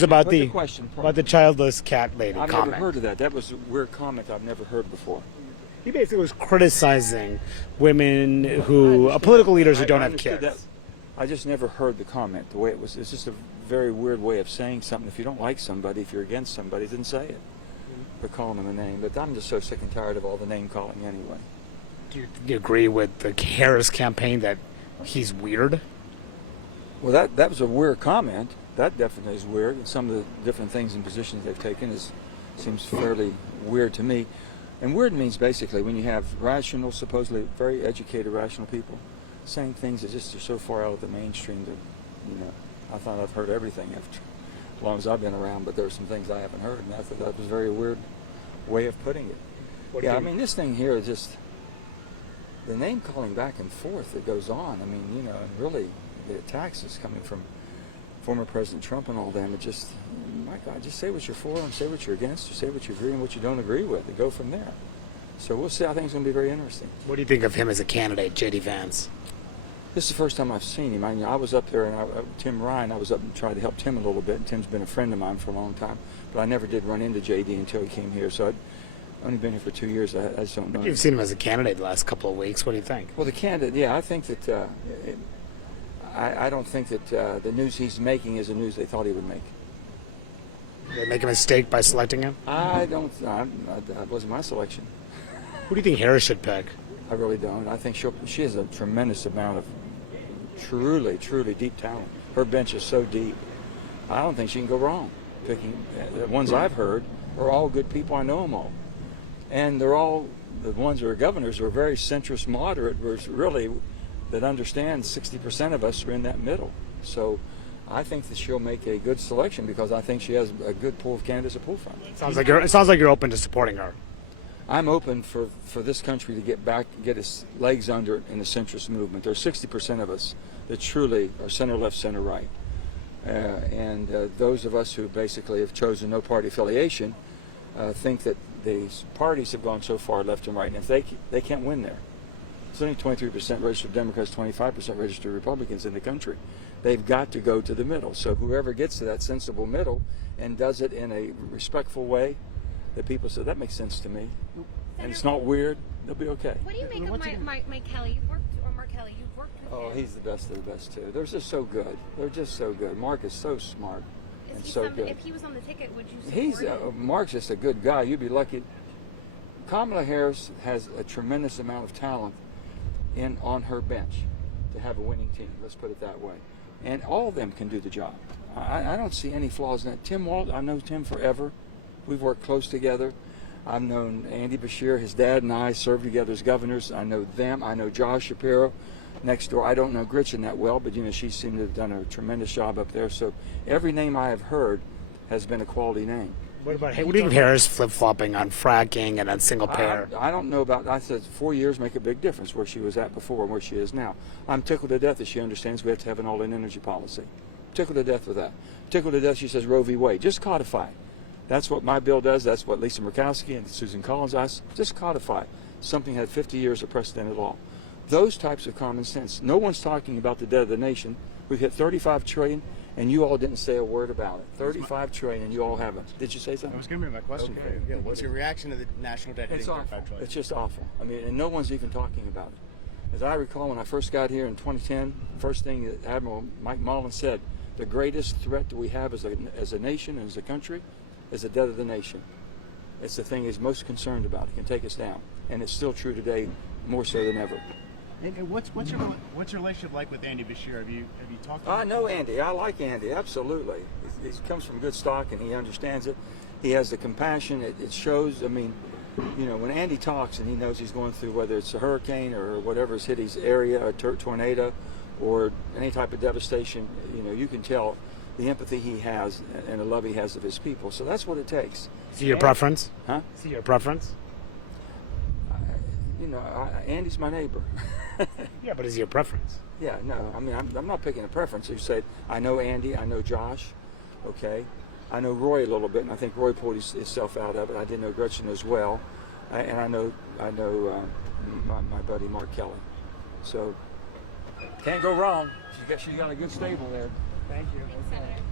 About Put the question. about the childless cat lady I've comment. never heard of that. That was a weird comment I've never heard before. He basically was criticizing women who, political leaders who don't have understood kids. that. I just never heard the comment. The way it was, it's just a very weird way of saying something. If you don't like somebody, if you're against somebody, then say it. Or call them a name. But I'm just so sick and tired of all the name calling anyway. Do you agree with the Harris campaign that he's weird? Well, that was a weird comment. That definitely is weird. And some of the different things and positions they've taken seems fairly weird to me. And weird means basically when you have rational, supposedly very educated, rational people saying things that just are so far out of the mainstream that, I thought I've heard everything after as long as I've been around, but there are some things I haven't heard, and I thought that was a very weird way of putting it. Yeah, I mean, this thing here is just the name calling back and forth that goes on. I mean, and really the attacks is coming from former President Trump and all them. It just, my God, just say what you're for and say what you're against, or say what you agree and what you don't agree with, and go from there. So we'll see. I think it's going to be very interesting. What do you think of him as a candidate, J.D. Vance? This is the first time I've seen him. I was up there, and Tim Ryan, I was up and tried to help Tim a little bit, and Tim's been a friend of mine for a long time, but I never did run into J.D. until he came here, so I'd only been here for 2 years. I just don't know. You've seen him as a candidate the last couple of weeks. What do you think? Well, the candidate, yeah, I think that I don't think that the news he's making is the news they thought he would make. Did they make a mistake by selecting him? I don't. That wasn't my selection. Who do you think Harris should pick? I really don't. I think she has a tremendous amount of truly deep talent. Her bench is so deep. I don't think she can go wrong picking. The ones I've heard are all good people. I know them all. And they're all, the ones who are governors are very centrist moderate, really, that understand 60% of us are in that middle. So I think that she'll make a good selection because I think she has a good pool of candidates to pull from. It sounds like you're open to supporting her. I'm open for this country to get its legs under it in the centrist movement. There's 60% of us that truly are center left, center right. And those of us who basically have chosen no party affiliation think that these parties have gone so far left and right, and if they can't win there. There's only 23% registered Democrats, 25% registered Republicans in the country. They've got to go to the middle. So whoever gets to that sensible middle and does it in a respectful way, that people say, that makes sense to me, and it's not weird, they'll be okay. What do you make of Mike Kelly? Mark Kelly, you've worked with him. Oh, he's the best of the best, too. They're just so good. They're just so good. Mark is so smart and so good. If he was on the ticket, would you support him? Mark's just a good guy. You'd be lucky. Kamala Harris has a tremendous amount of talent on her bench to have a winning team. Let's put it that way. And all of them can do the job. I don't see any flaws in that. Tim Walton, I know Tim forever. We've worked close together. I've known Andy Beshear, his dad and I served together as governors. I know them. I know Josh Shapiro next door. I don't know Gretchen that well, but she seemed to have done a tremendous job up there. So every name I have heard has been a quality name. What do you think of Harris flip-flopping on fracking and on single payer? I don't know about, I said 4 years make a big difference where she was at before and where she is now. I'm tickled to death that she understands we have to have an all-in energy policy. Tickled to death with that. Tickled to death she says Roe v. Wade. Just codify. That's what my bill does. That's what Lisa Murkowski and Susan Collins asked. Just codify something that had 50 years of precedented law. Those types of common sense. No one's talking about the debt of the nation. We've hit $35 trillion, and you all didn't say a word about it. $35 trillion, and you all haven't. Did you say something? That was going to be my question for you. Yeah, what's your reaction to the national debt hitting $35 trillion? It's just awful. I mean, and no one's even talking about it. As I recall, when I first got here in 2010, first thing that Admiral Mike Mullen said, the greatest threat that we have as a nation and as a country is the debt of the nation. It's the thing he's most concerned about. It can take us down, and it's still true today, more so than ever. And what's your relationship like with Andy Beshear? Have you talked to him? I know Andy. I like Andy, absolutely. He comes from good stock, and he understands it. He has the compassion. It shows. I mean, when Andy talks and he knows he's going through, whether it's a hurricane or whatever's hit his area, a tornado, or any type of devastation, you can tell the empathy he has and the love he has of his people. So that's what it takes. Is he your preference? Huh? Is he your preference? Andy's my neighbor. Yeah, but is he your preference? Yeah, no. I mean, I'm not picking a preference. You said, I know Andy, I know Josh, okay? I know Roy a little bit, and I think Roy pulled himself out of it. I did know Gretchen as well. And I know my buddy Mark Kelly. So, can't go wrong. She's got a good stable there. Thank you. Thanks, Senator.